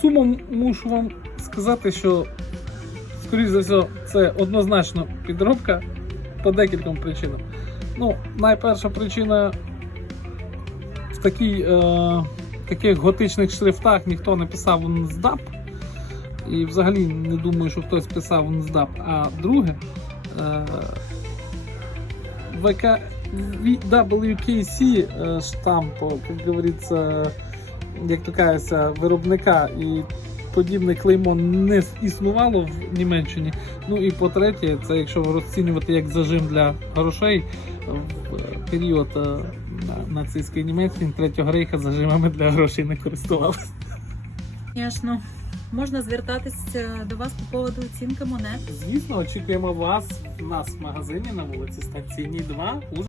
Сумом мушу вам сказати, що, скоріш за все, це однозначно підробка по декільком причинам. Ну, найперша причина в такій, е, таких готичних шрифтах ніхто не писав NSDAP. І взагалі не думаю, що хтось писав NSDAP. А друге, е, ВК, WKC е, штампу, як говориться, як то кажеться, виробника і подібне клеймо не існувало в Німеччині. Ну і по-третє, це якщо розцінювати як зажим для грошей в період е, на- нацистської Німеччини Третього рейха зажимами для грошей не користувалися. Звісно, можна звертатися до вас по поводу оцінки монет. Звісно, очікуємо вас у нас в магазині на вулиці Станційній 2 у